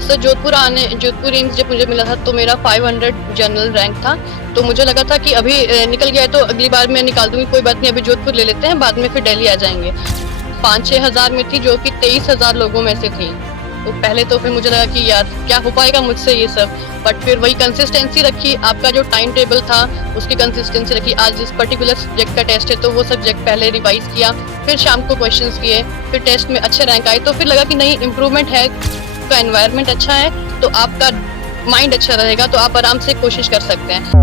Sir Jodhpur AIIMS जब मुझे मिला था तो मेरा 500 जनरल रैंक था। तो मुझे लगा था कि अभी निकल गया है तो अगली बार मैं निकाल दूंगी, कोई बात नहीं, अभी जोधपुर ले लेते हैं, बाद में फिर दिल्ली आ जाएंगे। 5-6 हजार में थी, जो कि 23,000 लोगों में से थी। तो पहले तो फिर मुझे लगा कि यार क्या हो पाएगा मुझसे ये सब, बट फिर वही कंसिस्टेंसी रखी, आपका जो टाइम टेबल था उसकी कंसिस्टेंसी रखी। आज जिस पर्टिकुलर सब्जेक्ट का टेस्ट है तो वो सब्जेक्ट पहले रिवाइज किया, फिर शाम को क्वेश्चंस किए, फिर टेस्ट में अच्छे रैंक आए, तो फिर लगा कि नहीं, इम्प्रूवमेंट है, का एनवायरनमेंट अच्छा है तो आपका माइंड अच्छा रहेगा, तो आप आराम से कोशिश कर सकते हैं।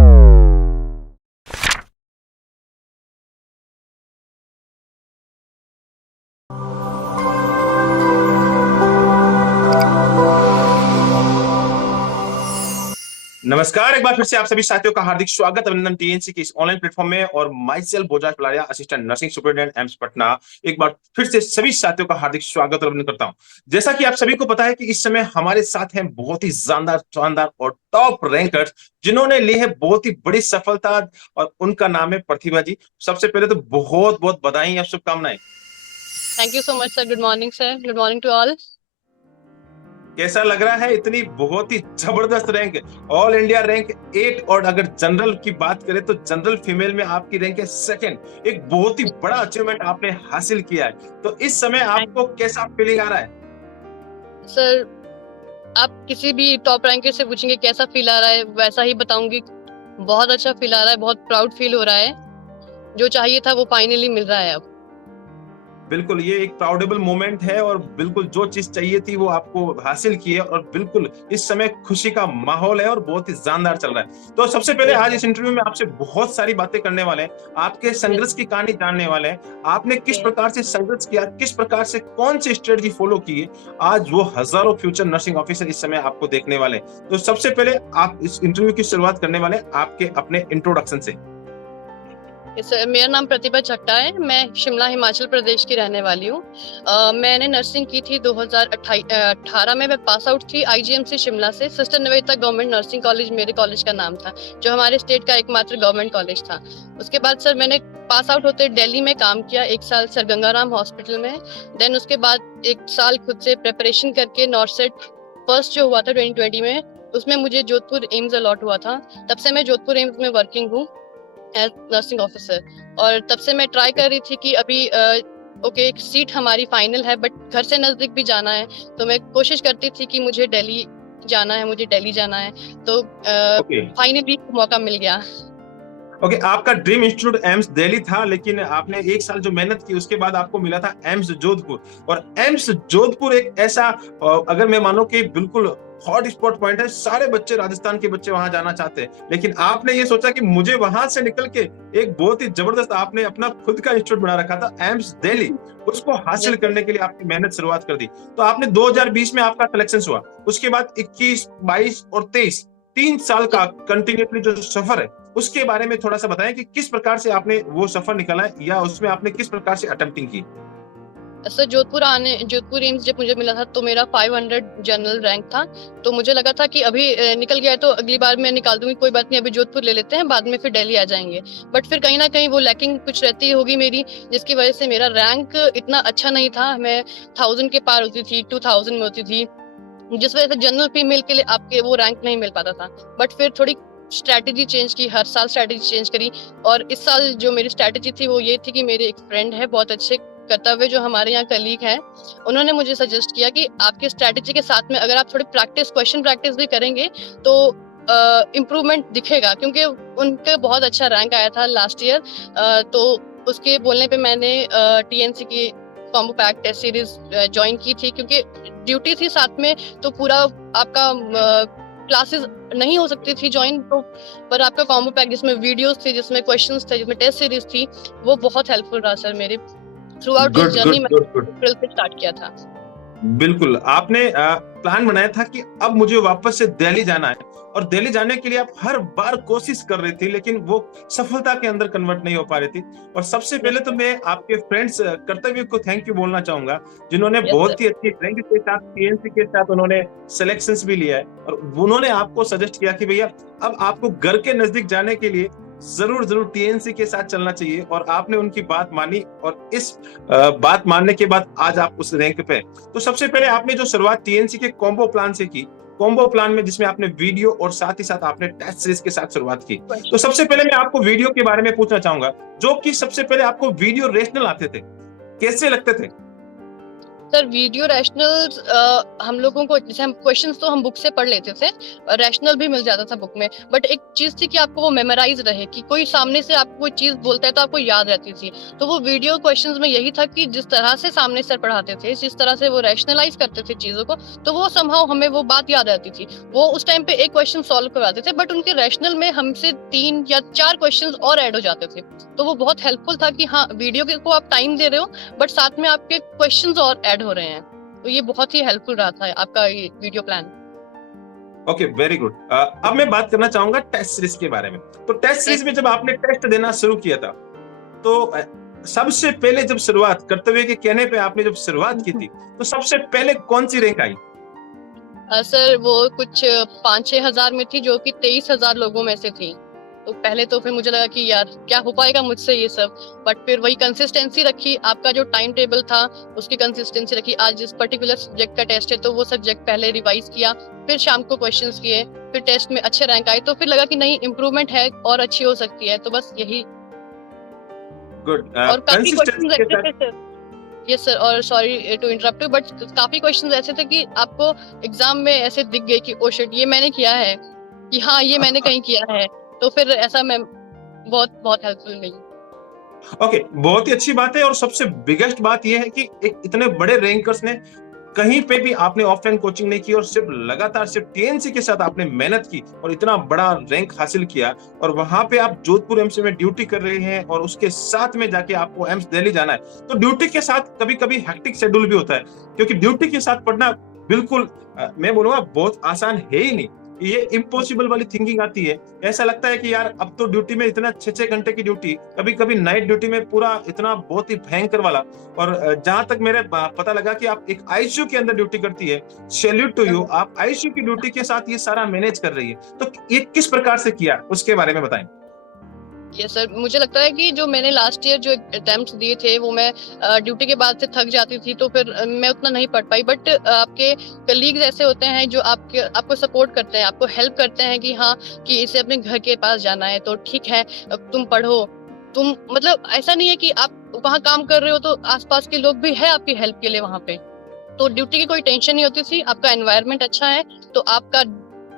नमस्कार, एक बार फिर से आप सभी साथियों का हार्दिक स्वागत अभिनंदन टीएनसी के इस ऑनलाइन प्लेटफॉर्म में। और myself Bojaj Palariya, assistant nursing superintendent AIIMS Patna, एक बार फिर से सभी साथियों का हार्दिक स्वागत और अभिनंदन करता हूं। जैसा कि आप सभी को पता है कि इस समय हमारे साथ हैं बहुत ही शानदार शानदार और टॉप रैंकर्स, जिन्होंने ली है बहुत ही बड़ी सफलता, और उनका नाम है प्रतिभा जी। सबसे पहले तो बहुत बहुत बधाई और शुभकामनाएं। Thank you so much sir. Good morning sir. Good morning to all. कैसा लग रहा है इतनी बहुत ही जबरदस्त रैंक, ऑल इंडिया रैंक 8, और अगर जनरल की बात करें तो जनरल फीमेल में आपकी रैंक है सेकंड। एक बहुत ही बड़ा अचीवमेंट आपने हासिल किया है। तो इस समय आपको कैसा फीलिंग आ रहा है? सर, आप किसी भी टॉप रैंकर से पूछेंगे कैसा फील आ रहा है, वैसा ही बताऊंगी। बहुत अच्छा फील आ रहा है, बहुत प्राउड फील हो रहा है। जो चाहिए था वो फाइनली मिल रहा है अब। बिल्कुल, ये एक प्राउडेबल मोमेंट है, और बिल्कुल जो चीज चाहिए थी वो आपको हासिल की है, और बिल्कुल इस समय खुशी का माहौल है और बहुत ही शानदार चल रहा है। तो सबसे पहले आज इस इंटरव्यू में आपसे बहुत सारी बातें करने वाले हैं, आपके संघर्ष की कहानी जानने वाले हैं। आपने किस प्रकार से संघर्ष किया, किस प्रकार से कौन सी स्ट्रेटजी फॉलो की है, आज वो हजारों फ्यूचर नर्सिंग ऑफिसर इस समय आपको देखने वाले हैं। तो सबसे पहले आप इस इंटरव्यू की शुरुआत करने वाले हैं आपके अपने इंट्रोडक्शन से। सर, मेरा नाम प्रतिभा चट्टा है। मैं शिमला हिमाचल प्रदेश की रहने वाली हूँ। मैंने नर्सिंग की थी 2018 में। मैं पास आउट थी आईजीएमसी शिमला से। Sister Nivedita government nursing college मेरे कॉलेज का नाम था, जो हमारे स्टेट का एकमात्र गवर्नमेंट कॉलेज था। उसके बाद सर मैंने पास आउट होते दिल्ली में काम किया 1 साल सर गंगाराम हॉस्पिटल में। देन उसके बाद 1 साल खुद से प्रिपरेशन करके नॉर्सेट फर्स्ट जो हुआ था 2020 में, उसमें मुझे जोधपुर एम्स अलॉट हुआ था। तब से मैं जोधपुर एम्स में वर्किंग हूँ एज नर्सिंग ऑफिसर। और तब से मैं ट्राई कर रही थी कि अभी ओके, एक सीट हमारी फाइनल है, बट घर से नजदीक भी जाना है, तो मैं कोशिश करती थी कि मुझे दिल्ली जाना है, मुझे दिल्ली जाना है। तो फाइनली मौका मिल गया। ओके, आपका ड्रीम इंस्टीट्यूट एम्स दिल्ली था, लेकिन आपने 1 साल जो मेहनत की उसके बाद आपको मिला था एम्स जोधपुर। और एम्स जोधपुर एक ऐसा, अगर मैं मानो कि बिल्कुल हॉट स्पॉट पॉइंट है, सारे बच्चे, राजस्थान के बच्चे वहां जाना चाहते हैं, लेकिन आपने ये सोचा कि मुझे वहां से निकल के एक बहुत ही जबरदस्त, आपने अपना खुद का इंस्टीट्यूट बना रखा था एम्स दिल्ली, उसको हासिल करने के लिए आपकी मेहनत शुरुआत कर दी। तो आपने 2020 में आपका सिलेक्शन हुआ, उसके बाद 21, 22 और 23, 3 साल का कंटिन्यूसली जो सफर है, उसके बारे में थोड़ा सा बताएं कि किस प्रकार से आपने वो सफर निकाला है, या उसमें आपने किस प्रकार से अटेम्प्टिंग की। सर, जोधपुर एम्स जब मुझे मिला था तो मेरा 500 जनरल रैंक था। तो मुझे लगा था कि अभी निकल गया है तो अगली बार मैं निकाल दूंगी, कोई बात नहीं, अभी जोधपुर ले लेते हैं, बाद में फिर दिल्ली आ जाएंगे। बट फिर कहीं ना कहीं वो लैकिंग कुछ रहती होगी मेरी, जिसकी वजह से मेरा रैंक इतना अच्छा नहीं था। मैं 1000 के पार होती थी, 2000 में होती थी, जिस वजह से जनरल फीमेल के लिए आपके वो रैंक नहीं मिल पाता था। बट फिर थोड़ी स्ट्रैटेजी चेंज की, हर साल स्ट्रैटेजी चेंज करी। और इस साल जो मेरी स्ट्रैटेजी थी वो ये थी कि मेरे एक फ्रेंड है, बहुत अच्छे कर्तव्य जो हमारे यहाँ कलीग है, उन्होंने मुझे सजेस्ट किया कि आपके स्ट्रैटेजी के साथ में अगर आप थोड़ी क्वेश्चन प्रैक्टिस भी करेंगे तो इम्प्रूवमेंट दिखेगा, क्योंकि उनका बहुत अच्छा रैंक आया था लास्ट ईयर। तो उसके बोलने पे मैंने टीएनसी की combo pack test series join की थी, क्योंकि ड्यूटी थी साथ में, तो पूरा आपका क्लासेस नहीं हो सकती थी ज्वाइन, तो पर आपका कॉम्बो पैक जिसमें वीडियोस थे, जिसमें क्वेश्चंस थे, जिसमें टेस्ट सीरीज थी, वो बहुत हेल्पफुल रहा सर मेरे through out this good journey. Good मैंने गुड गुड। अप्रैल से स्टार्ट किया था। बिल्कुल, आपने प्लान बनाया था कि अब मुझे वापस से दिल्ली जाना है, और दिल्ली जाने के लिए आप हर बार कोशिश कर रही थी, लेकिन वो सफलता के अंदर कन्वर्ट नहीं हो पा रही थी। और सबसे पहले तो मैं आपके फ्रेंड्स कर्तव्य को थैंक यू बोलना चाहूंगा, जिन्होंने यस सर। बहुत ही अच्छी रैंक के साथ, पीएनसी के साथ उन्होंने सिलेक्शंस भी लिया है, और उन्होंने आपको सजेस्ट किया कि भैया अब आपको घर के नजदीक जाने के लिए जरूर जरूर टीएनसी के साथ चलना चाहिए, और आपने उनकी बात मानी, और इस बात मानने के बाद आज आप उस रैंक पे हैं। तो सबसे पहले आपने जो शुरुआत टीएनसी के कॉम्बो प्लान से की, कॉम्बो प्लान में जिसमें आपने वीडियो और साथ ही साथ आपने टेस्ट सीरीज के साथ शुरुआत की। तो सबसे पहले मैं आपको वीडियो के बारे में पूछना चाहूंगा, जो कि सबसे पहले आपको वीडियो रेशनल आते थे, कैसे लगते थे? सर वीडियो रैशनल हम लोगों को, जैसे हम क्वेश्चंस तो हम बुक से पढ़ लेते थे, रैशनल भी मिल जाता था बुक में, बट एक चीज थी कि आपको वो मेमोराइज रहे, कि कोई सामने से आपको कोई चीज बोलता है तो आपको याद रहती थी। तो वो वीडियो क्वेश्चंस में यही था कि जिस तरह से सामने सर पढ़ाते थे, जिस तरह से वो रैशनलाइज करते थे चीजों को, तो वो समहाउ हमें वो बात याद रहती थी। वो उस टाइम पे एक क्वेश्चन सॉल्व करवाते थे, बट उनके रैशनल में हमसे 3 या 4 क्वेश्चन और ऐड हो जाते थे। तो वो बहुत हेल्पफुल था कि हाँ, वीडियो को आप टाइम दे रहे हो, बट साथ में आपके क्वेश्चंस और ऐड हो रहे हैं। तो ये बहुत ही हेल्पफुल रहा था आपका ये video plan. Okay, very good. अब मैं बात करना चाहूंगा टेस्ट सीरीज के बारे में। तो टेस्ट सीरीज में जब आपने टेस्ट देना शुरू किया था, तो सबसे पहले जब शुरुआत, कर्तव्य के कहने पे आपने जब शुरुआत की थी, तो सबसे पहले कौन सी रैंक आई? सर वो कुछ 5-6 हजार में थी, जो कि 23,000 लोगों में से थी। तो पहले तो फिर मुझे लगा कि यार क्या हो पाएगा मुझसे ये सब, बट फिर वही कंसिस्टेंसी रखी, आपका जो टाइम टेबल था उसकी कंसिस्टेंसी रखी। आज जिस पर्टिकुलर सब्जेक्ट का टेस्ट है तो वो सब्जेक्ट पहले रिवाइज किया, फिर शाम को क्वेश्चंस किए, फिर टेस्ट में अच्छे रैंक आए, तो फिर लगा कि नहीं, इम्प्रूवमेंट है और अच्छी हो सकती है। तो बस यही। गुड। और काफी कंसिस्टेंसी क्वेश्चंस के ऐसे साथ। थे। यस सर, और sorry to interrupt you, but काफी क्वेश्चंस ऐसे थे कि आपको एग्जाम में ऐसे दिख गए कि ओ शिट, ये मैंने किया है, कि हाँ ये मैंने कहीं किया है। तो फिर ऐसा मैं बहुत बहुत हेल्पफुल रही। ओके, बहुत ही अच्छी बात है, और सबसे बिगेस्ट बात यह है कि एक इतने बड़े रैंकर्स ने कहीं पे भी आपने ऑफलाइन कोचिंग नहीं की, और सिर्फ लगातार सिर्फ टीएनसी के साथ आपने मेहनत की और इतना बड़ा रैंक हासिल किया, और वहां पे आप जोधपुर एम्स में ड्यूटी कर रहे हैं, और उसके साथ में जाके आपको एम्स दिल्ली जाना है। तो ड्यूटी के साथ कभी कभी हेक्टिक शेड्यूल भी होता है, क्योंकि ड्यूटी के साथ पढ़ना बिल्कुल मैं बोलूंगा बहुत आसान है ही नहीं। ये इम्पॉसिबल वाली थिंकिंग आती है। ऐसा लगता है कि यार अब तो ड्यूटी में इतना 6-6 घंटे की ड्यूटी, कभी कभी नाइट ड्यूटी में पूरा इतना बहुत ही भयंकर वाला। और जहां तक मेरे पता लगा कि आप एक आईसीयू के अंदर ड्यूटी करती है, सैल्यूट टू यू, आप आईसीयू की ड्यूटी के साथ ये सारा मैनेज कर रही है। तो ये किस प्रकार से किया, उसके बारे में बताएं। यस सर, मुझे लगता है कि जो मैंने लास्ट ईयर जो अटेम्प्ट्स दिए थे वो मैं ड्यूटी के बाद से थक जाती थी, तो फिर मैं उतना नहीं पढ़ पाई। बट आपके कलीग्स ऐसे होते हैं जो आपको सपोर्ट करते हैं, आपको हेल्प करते हैं कि हाँ, कि इसे अपने घर के पास जाना है तो ठीक है, तुम पढ़ो। तुम मतलब ऐसा नहीं है कि आप वहाँ काम कर रहे हो तो आसपास के लोग भी है आपकी हेल्प के लिए वहाँ पे। तो ड्यूटी की कोई टेंशन नहीं होती थी, आपका एनवायरनमेंट अच्छा है तो आपका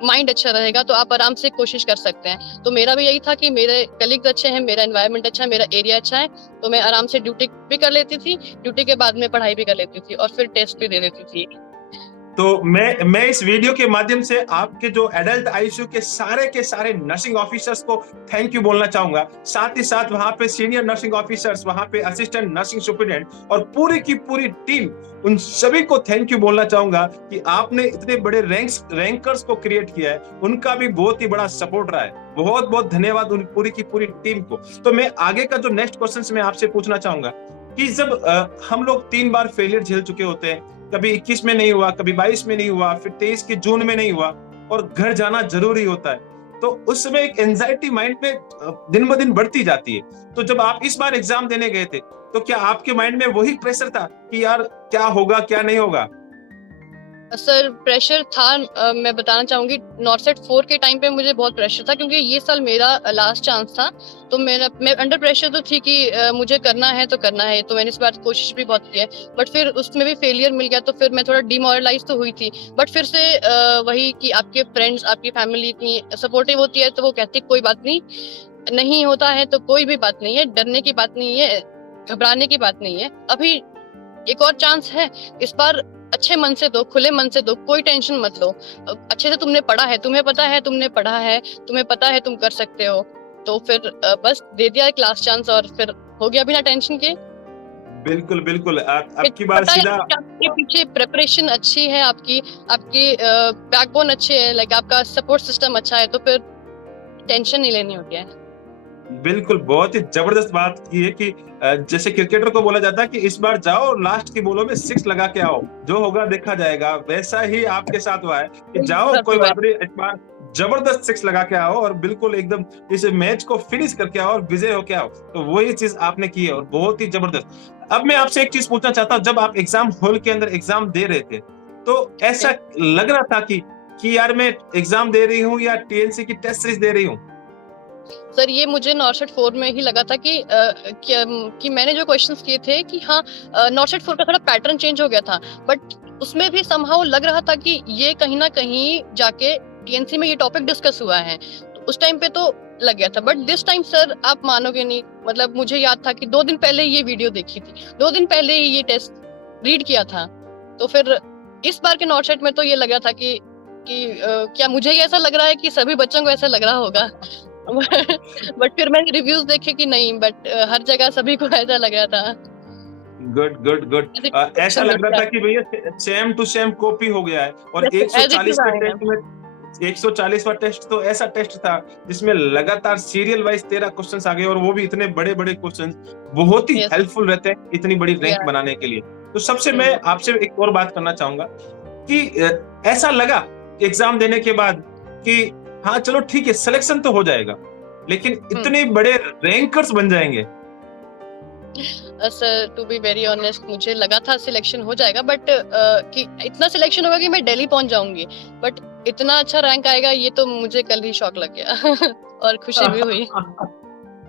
माइंड अच्छा रहेगा, तो आप आराम से कोशिश कर सकते हैं। तो मेरा भी यही था कि मेरे कलीग्स अच्छे हैं, मेरा एनवायरनमेंट अच्छा है, मेरा एरिया अच्छा है, तो मैं आराम से ड्यूटी भी कर लेती थी, ड्यूटी के बाद में पढ़ाई भी कर लेती थी, और फिर टेस्ट भी दे देती थी। तो मैं इस वीडियो के माध्यम से आपके जो एडल्ट आईसीयू के सारे नर्सिंग ऑफिसर्स को थैंक यू बोलना चाहूंगा। साथ ही साथ वहां पे सीनियर नर्सिंग ऑफिसर्स, वहां पे असिस्टेंट नर्सिंग सुपरिटेंडेंट और पूरी की पूरी टीम, उन सभी को थैंक यू बोलना चाहूंगा कि आपने इतने बड़े रैंकर्स को क्रिएट किया है। उनका भी बहुत ही बड़ा सपोर्ट रहा है। बहुत बहुत धन्यवाद उन पूरी की पूरी टीम को। तो मैं आगे का जो नेक्स्ट क्वेश्चन मैं आपसे पूछना चाहूंगा कि जब हम लोग 3 बार फेलियर झेल चुके होते हैं, कभी 21 में नहीं हुआ, कभी 22 में नहीं हुआ, फिर 23 के जून में नहीं हुआ, और घर जाना जरूरी होता है, तो उस समय एक एंजाइटी माइंड में दिन ब दिन बढ़ती जाती है। तो जब आप इस बार एग्जाम देने गए थे, तो क्या आपके माइंड में वही प्रेशर था कि यार क्या होगा क्या नहीं होगा? सर प्रेशर था, मैं बताना चाहूंगी नॉर्सेट 4 के टाइम पे मुझे बहुत प्रेशर था, क्योंकि ये साल मेरा लास्ट चांस था। तो मैं अंडर प्रेशर तो थी कि मुझे करना है तो करना है, तो मैंने इस बार कोशिश भी बहुत की है, बट फिर उसमें भी फेलियर मिल गया, तो फिर मैं थोड़ा डिमोरलाइज तो हुई थी। बट फिर से वही कि आपके फ्रेंड्स, आपकी फैमिली इतनी सपोर्टिव होती है, तो वो कहती है कोई बात नहीं, नहीं होता है तो कोई भी बात नहीं है, डरने की बात नहीं है, घबराने की बात नहीं है, अभी एक और चांस है, इस बार अच्छे मन से दो, खुले मन से दो, कोई टेंशन मत लो। अच्छे से तुमने पढ़ा है, तुम्हें पता है तुमने पढ़ा है, तुम्हें पता है तुम कर सकते हो। तो फिर बस दे दिया एक लास्ट चांस, और फिर हो गया बिना टेंशन के। बिल्कुल बिल्कुल। आपकी बार पता है सीधा कि आपके पीछे प्रिपरेशन अच्छी है, आपकी आपकी बैकबोन अच्छे है, लाइक आपका सपोर्ट सिस्टम अच्छा है, तो फिर टेंशन नहीं लेनी होती है। बिल्कुल, बहुत ही ज़बरदस्त बात की है कि जैसे क्रिकेटर को बोला जाता है कि इस बार जाओ और लास्ट की बॉलों में 6 लगा के आओ, जो होगा देखा जाएगा। वैसा ही आपके साथ हुआ है कि मेरे जाओ साथ कोई हुआ है। बात नहीं, इस बार ज़बरदस्त 6 लगा के आओ और बिल्कुल एकदम इस मैच को फिनिश करके आओ और विजय होके आओ। तो वही चीज़ आपने की है और बहुत ही ज़बरदस्त। अब मैं आपसे एक चीज़ पूछना चाहता हूँ, जब आप एग्ज़ाम हॉल के अंदर एग्ज़ाम दे रहे थे, तो ऐसा ओके। लग रहा था कि यार मैं एग्ज़ाम दे रही हूँ या टीएनसी की टेस्ट सीरीज़ दे रही हूँ? सर ये मुझे नॉर्सेट 4 में ही लगा था कि कि मैंने जो क्वेश्चंस किए थे कि हाँ, नॉर्सेट 4 का थोड़ा पैटर्न चेंज हो गया था, बट उसमें भी समहाउ लग रहा था कि ये कहीं ना कहीं जाके टीएनसी में ये टॉपिक डिस्कस हुआ है, तो उस टाइम पे तो लग गया था। बट दिस टाइम सर आप मानोगे नहीं, मतलब मुझे याद था कि 2 दिन पहले ये वीडियो देखी थी, 2 दिन पहले ही ये टेस्ट रीड किया था। तो फिर इस बार के नॉर्सेट में तो ये लग रहा था कि क्या मुझे ही ऐसा लग रहा है कि सभी बच्चों को ऐसा लग रहा होगा। बट फिर मैंने रिव्यूज देखे कि नहीं, बट हर जगह सभी को ऐसा लग रहा था। Good good good. ऐसे ऐसा क्वेश्चन लग रहा होते था कि भैया सेम टू सेम कॉपी हो गया है और हैं एज इट इज 140वें आए हैं। टेस्ट में 140वां टेस्ट तो ऐसा टेस्ट था जिसमें लगातार सीरियल वाइज 13 क्वेश्चंस आ गए और वो भी इतने बड़े बड़े क्वेश्चंस, बहुत ही यस। हेल्पफुल रहते हैं इतनी बड़ी या। रैंक बनाने के लिए। तो सबसे मैं आपसे एक और बात करना चाहूंगा कि ऐसा लगा एग्जाम देने के बाद कि हाँ चलो ठीक है सिलेक्शन तो हो जाएगा, लेकिन इतने बड़े रैंकर्स बन जाएंगे? Sir to be very honest मुझे लगा था सिलेक्शन हो जाएगा, बट कि इतना सिलेक्शन होगा कि मैं दिल्ली पहुंच जाऊंगी, बट इतना अच्छा रैंक आएगा ये तो मुझे कल ही शौक लग गया। और खुशी भी हुई।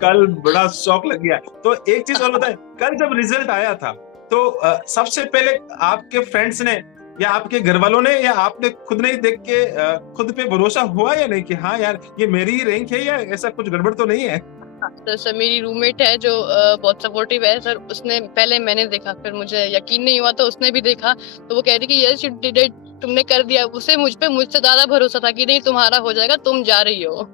कल बड़ा शौक लग गया। तो एक चीज और बताए, कल जब रिजल्ट आया था तो सबसे पहले आपके फ्रेंड्स ने या आपके घर वालों ने या आपने खुद ने ही देख के खुद पे भरोसा हुआ या नहीं कि हाँ यार ये मेरी ही रैंक है या ऐसा कुछ गड़बड़ तो नहीं है? तो सर मेरी रूममेट है जो बहुत सपोर्टिव है सर, उसने पहले मैंने देखा, फिर मुझे यकीन नहीं हुआ तो उसने भी देखा, तो वो कह रही कि यस यू डिड इट, तुमने कर दिया। उसे मुझ पे मुझसे ज्यादा भरोसा था कि नहीं तुम्हारा हो जाएगा, तुम जा रही हो।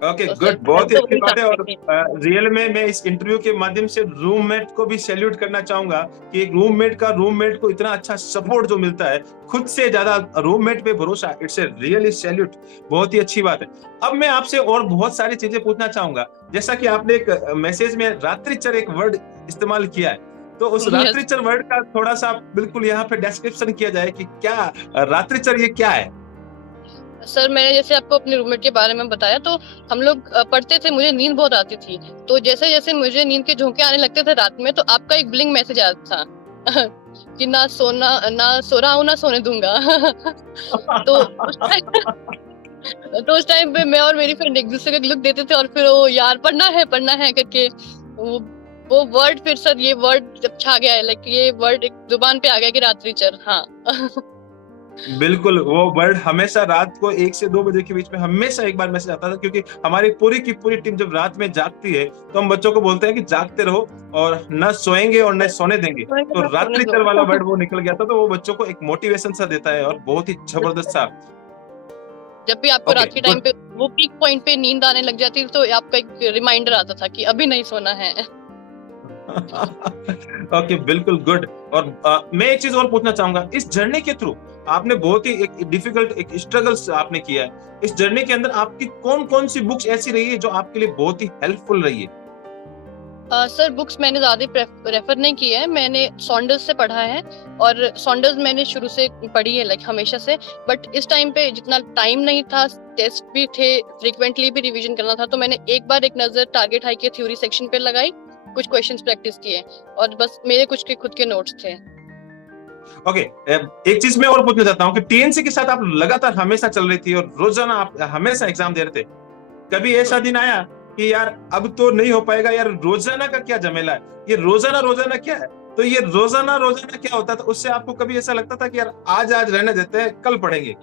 ओके तो सर गुड, बहुत ही तो अच्छी वही बात है। और चाहती थी। रियल में मैं इस इंटरव्यू के माध्यम से रूममेट को भी सैल्यूट करना चाहूंगा कि एक रूममेट को इतना अच्छा सपोर्ट जो मिलता है, खुद से ज्यादा रूममेट पे भरोसा, इट्स ए रियली सैल्यूट। बहुत ही अच्छी बात है। अब मैं आपसे और बहुत सारी चीजें पूछना चाहूंगा। जैसा कि आपने एक मैसेज में रात्रिचर एक वर्ड इस्तेमाल किया है, तो उस यस रात्रिचर वर्ड का थोड़ा सा बिल्कुल यहाँ पे डिस्क्रिप्शन किया जाए कि क्या रात्रिचर ये क्या है? सर मैंने जैसे आपको अपने रूममेट के बारे में बताया, तो हम लोग पढ़ते थे, मुझे नींद बहुत आती थी, तो जैसे जैसे मुझे नींद के झोंके आने लगते थे रात में, तो आपका एक ब्लिंक मैसेज आता था कि ना सो रहा हूँ ना सोने दूंगा। तो उस टाइम तो उस टाइम पे मैं और मेरी फ्रेंड एक दूसरे को लुक देते थे और फिर वो यार पढ़ना है करके वो वो वर्ड, फिर सर ये वर्ड जब छा गया है, लाइक ये वर्ड एक जुबान पे आ गया कि रात्रिचर। हाँ। बिल्कुल, वो वर्ड हमेशा रात को 1 से 2 बजे के बीच में हमेशा एक बार मैसेज आता था, क्योंकि हमारी पूरी की पूरी टीम जब रात में जागती है, तो हम बच्चों को बोलते हैं कि जागते रहो और ना सोएंगे और ना सोने देंगे। तो सोने रात्रिचर वाला दो। वर्ड वो निकल गया था, तो वो बच्चों को एक मोटिवेशन सा देता है और बहुत ही जबरदस्त सा। जब भी आपको ओके, रात के टाइम गुड। पे वो पीक पॉइंट पे नींद आने लग जाती थी, तो आपका एक रिमाइंडर आता था कि अभी नहीं सोना है। ओके, बिल्कुल गुड। और मैं एक चीज और पूछना चाहूंगा, इस जर्नी के थ्रू आपने बहुत ही एक डिफिकल्ट एक स्ट्रगल्स आपने किया है। इस जर्नी के अंदर आपकी कौन-कौन सी बुक्स ऐसी रही है जो आपके लिए बहुत ही हेल्पफुल रही है? सर बुक्स मैंने ज्यादा रेफर नहीं की है, मैंने सॉन्डर्स से पढ़ा है, और सॉन्डर्स मैंने शुरू से पढ़ी है लाइक हमेशा से। बट इस टाइम पे जितना टाइम नहीं था, टेस्ट भी थे, फ्रीक्वेंटली भी रिवीजन करना था, तो मैंने एक बार एक नजर टारगेट हाई के थ्योरी सेक्शन पे लगाई, कुछ क्वेश्चंस प्रैक्टिस किए, और बस मेरे कुछ के खुद के नोट्स थे। ओके, एक चीज मैं और पूछना चाहता हूँ कि टीएनसी के साथ आप लगातार हमेशा चल रही थी और रोजाना आप हमेशा एग्जाम दे रहे थे। कभी ऐसा दिन आया कि यार अब तो नहीं हो पाएगा यार, रोजाना का क्या झमेला है, ये रोजाना रोजाना क्या है? तो ये रोजाना रोजाना क्या होता था, उससे आपको कभी ऐसा लगता था कि यार आज आज रहने देते हैं, कल पढ़ेंगे?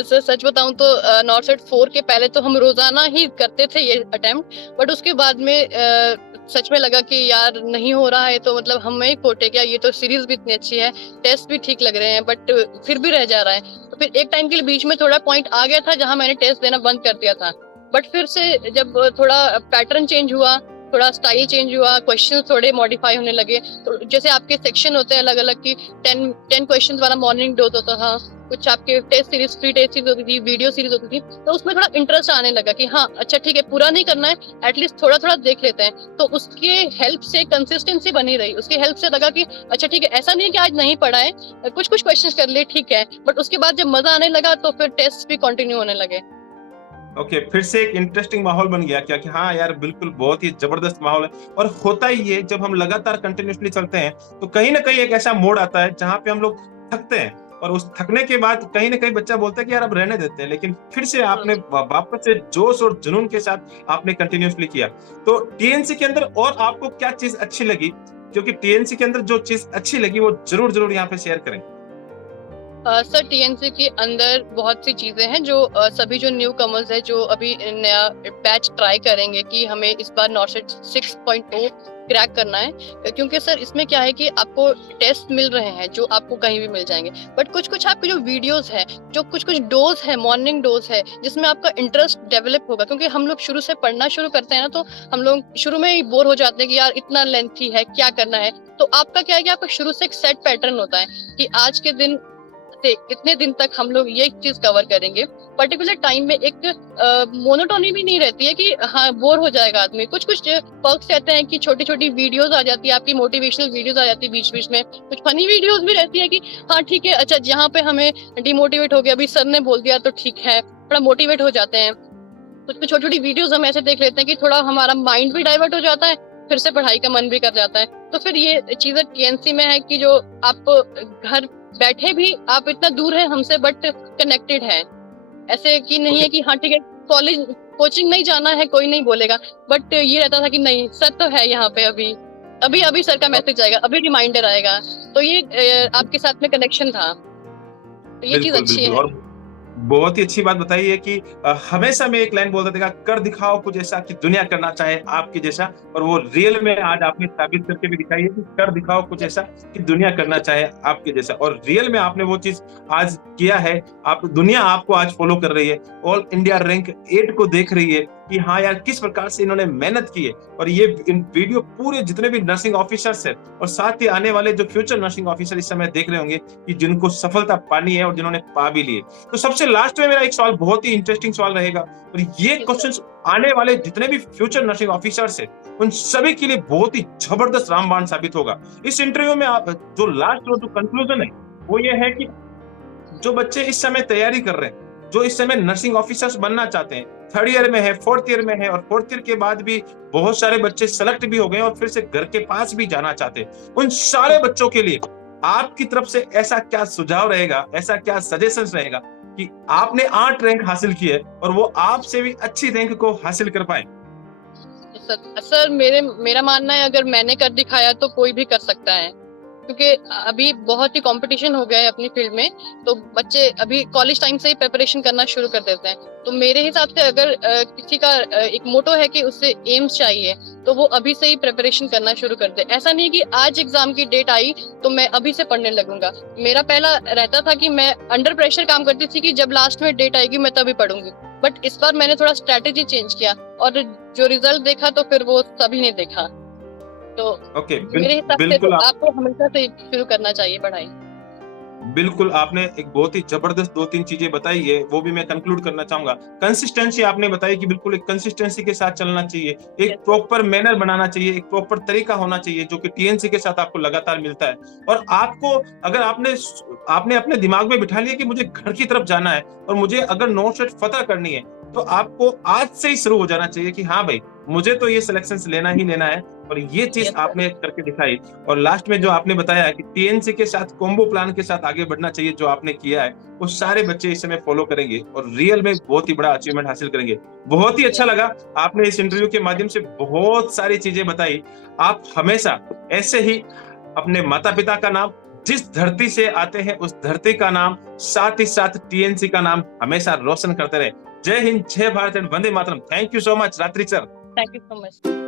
सर सच बताऊं तो नॉर्सेट 4 के पहले तो हम रोजाना ही करते थे ये अटेम्प्ट, बट उसके बाद में सच में लगा कि यार नहीं हो रहा है, तो मतलब हमें ही खोटे क्या, ये तो सीरीज भी इतनी अच्छी है, टेस्ट भी ठीक लग रहे हैं, बट फिर भी रह जा रहा है। तो फिर एक टाइम के लिए बीच में थोड़ा पॉइंट आ गया था जहां मैंने टेस्ट देना बंद कर दिया था, बट फिर से जब थोड़ा पैटर्न चेंज हुआ, थोड़ा स्टाइल चेंज हुआ, क्वेश्चन थोड़े मॉडिफाई होने लगे, तो जैसे आपके सेक्शन होते हैं अलग अलग की 10 क्वेश्चन वाला मॉर्निंग डोज होता था, कुछ आपके test series, free test series होती थी, वीडियो सीरीज होती थी, तो उसमें थोड़ा इंटरेस्ट आने लगा कि हाँ अच्छा ठीक है, पूरा नहीं करना है, एटलीस्ट थोड़ा थोड़ा देख लेते हैं। तो उसके हेल्प से कंसिस्टेंसी बनी रही, उसकी हेल्प से लगा कि अच्छा ठीक है, ऐसा नहीं है कि आज नहीं पढ़ा है, कुछ कुछ क्वेश्चन कर लिए ठीक है, बट उसके बाद जब मजा आने लगा तो फिर टेस्ट भी कंटिन्यू होने लगे। ओके, फिर से एक इंटरेस्टिंग माहौल बन गया क्या कि हाँ यार बिल्कुल बहुत ही जबरदस्त माहौल है। और होता ही है जब हम लगातार कंटिन्यूसली चलते हैं तो कहीं ना कहीं एक ऐसा मोड़ आता है जहां पे हम लोग थकते हैं, और उस थकने के बाद कहीं ना कहीं बच्चा बोलता है कि यार अब रहने देते हैं, लेकिन फिर से आपने वापस से जोश और जुनून के साथ आपने कंटिन्यूसली किया। तो टीएनसी के अंदर और आपको क्या चीज अच्छी लगी, क्योंकि टीएनसी के अंदर जो चीज अच्छी लगी वो जरूर जरूर यहाँ पे शेयर करें। सर टीएनसी के अंदर बहुत सी चीजें हैं जो सभी जो न्यू कमर्स है, जो अभी नया बैच ट्राई करेंगे कि हमें इस बार नॉर्सेट 6.0 क्रैक करना है, क्योंकि सर इसमें क्या है कि आपको टेस्ट मिल रहे हैं जो आपको कहीं भी मिल जाएंगे, बट कुछ कुछ आपके जो वीडियोस है, जो कुछ कुछ डोज है, मॉर्निंग डोज है, जिसमें आपका इंटरेस्ट डेवलप होगा, क्योंकि हम लोग शुरू से पढ़ना शुरू करते हैं ना, तो हम लोग शुरू में ही बोर हो जाते हैं कि यार इतना लेंथी है, क्या करना है। तो आपका क्या है कि आपका शुरू से एक सेट पैटर्न होता है कि आज के दिन से इतने दिन तक हम लोग ये चीज कवर करेंगे। पर्टिकुलर टाइम में एक मोनोटोनी भी नहीं रहती है कि हाँ बोर हो जाएगा आदमी। कुछ कुछ पर्क्स रहते हैं कि छोटी छोटी वीडियोस आ जाती है, आपकी मोटिवेशनल वीडियोस आ जाती है बीच बीच में, कुछ फनी वीडियोस भी रहती है कि हाँ ठीक है, अच्छा यहाँ पे हमें डिमोटिवेट हो गया, अभी सर ने बोल दिया तो ठीक है, थोड़ा मोटिवेट हो जाते हैं। कुछ कुछ छोटी छोटी वीडियोस हम ऐसे देख लेते हैं कि थोड़ा हमारा माइंड भी डाइवर्ट हो जाता है, फिर से पढ़ाई का मन भी कर जाता है। तो फिर ये चीजें टीएनसी में है कि जो आप घर बैठे भी आप इतना दूर है हमसे बट कनेक्टेड है, ऐसे कि नहीं है कि हाँ ठीक है कॉलेज कोचिंग नहीं जाना है, कोई नहीं बोलेगा, बट ये रहता था कि नहीं सर तो है यहाँ पे, अभी अभी अभी सर का मैसेज आएगा, अभी रिमाइंडर आएगा, तो ये आपके साथ में कनेक्शन था, तो ये चीज बिल्कुल अच्छी बिल्कुल। है। और बहुत ही अच्छी बात बताई है कि हमेशा मैं एक लाइन बोलता था, कर दिखाओ कुछ ऐसा कि दुनिया करना चाहे आपके जैसा, और वो रियल में आज आपने साबित करके भी दिखाई है कि कर दिखाओ कुछ ऐसा कि दुनिया करना चाहे आपके जैसा, और रियल में आपने वो चीज आज किया है। आप दुनिया आपको आज फॉलो कर रही है, ऑल इंडिया रैंक 8 को देख रही है कि हाँ यार किस प्रकार से इन्होंने मेहनत की है। और ये वीडियो पूरे जितने भी नर्सिंग ऑफिसर्स है और साथ ही आने वाले जो फ्यूचर नर्सिंग ऑफिसर इस समय देख रहे होंगे कि जिनको सफलता पानी है और जिन्होंने पा भी ली है। तो सबसे लास्ट में मेरा एक सवाल, बहुत ही इंटरेस्टिंग सवाल रहेगा, और ये क्वेश्चन आने वाले जितने भी फ्यूचर नर्सिंग ऑफिसर्स है उन सभी के लिए बहुत ही जबरदस्त रामबाण साबित होगा। इस इंटरव्यू में आप जो लास्ट जो कंक्लूजन है वो ये है कि जो बच्चे इस समय तैयारी कर रहे हैं, जो इस समय नर्सिंग ऑफिसर्स बनना चाहते हैं, 3rd ईयर में है, 4th ईयर में है, और 4th ईयर के बाद भी बहुत सारे बच्चे सेलेक्ट भी हो गए और फिर से घर के पास भी जाना चाहते हैं, उन सारे बच्चों के लिए आपकी तरफ से ऐसा क्या सुझाव रहेगा, ऐसा क्या सजेशन रहेगा कि आपने 8 रैंक हासिल की है और वो आपसे भी अच्छी रैंक को हासिल कर पाए? सर मेरा मानना है अगर मैंने कर दिखाया तो कोई भी कर सकता है, क्योंकि अभी बहुत ही कंपटीशन हो गया है अपनी फील्ड में, तो बच्चे अभी कॉलेज टाइम से ही प्रिपरेशन करना शुरू कर देते हैं। तो मेरे हिसाब से अगर किसी का एक मोटो है कि उससे एम्स चाहिए तो वो अभी से ही प्रिपरेशन करना शुरू कर दे। ऐसा नहीं कि आज एग्जाम की डेट आई तो मैं अभी से पढ़ने लगूंगा। मेरा पहला रहता था कि मैं अंडर प्रेशर काम करती थी कि जब लास्ट में डेट आएगी मैं तभी पढ़ूंगी, बट इस बार मैंने थोड़ा स्ट्रेटेजी चेंज किया और जो रिजल्ट देखा तो फिर वो सभी ने देखा। तो मेरे हिसाब से तो आपको हमेशा से शुरू करना चाहिए पढ़ाई। बिल्कुल, आपने एक बहुत ही जबरदस्त 2-3 चीजें बताई है, वो भी मैं कंक्लूड करना चाहूंगा। कंसिस्टेंसी आपने बताई कि बिल्कुल एक कंसिस्टेंसी के साथ चलना चाहिए, एक प्रॉपर मैनर बनाना चाहिए, एक प्रॉपर तरीका होना चाहिए जो कि टीएनसी के साथ आपको लगातार मिलता है। और आपको अगर आपने अपने दिमाग में बिठा लिया कि मुझे घर की तरफ जाना है और मुझे अगर नॉर्थ फतह करनी है, तो आपको आज से ही शुरू हो जाना चाहिए कि हाँ भाई मुझे तो ये सिलेक्शन लेना ही लेना है, और ये चीज आपने करके दिखाई। और लास्ट में जो आपने बताया कि टीएनसी के साथ कॉम्बो प्लान के साथ आगे बढ़ना चाहिए, जो आपने किया है वो सारे बच्चे इस समय फॉलो करेंगे और रियल में बहुत ही बड़ा अचीवमेंट हासिल करेंगे। बहुत ही अच्छा लगा, आपने इस इंटरव्यू के माध्यम से बहुत सारी चीजें बताई। आप हमेशा ऐसे ही अपने माता पिता का नाम, जिस धरती से आते हैं उस धरती का नाम, साथ ही साथ टीएनसी का नाम हमेशा रोशन करते रहे। जय हिंद, जय भारत एंड वंदे मातरम। थैंक यू सो मच रात्रि sir. Thank you so much.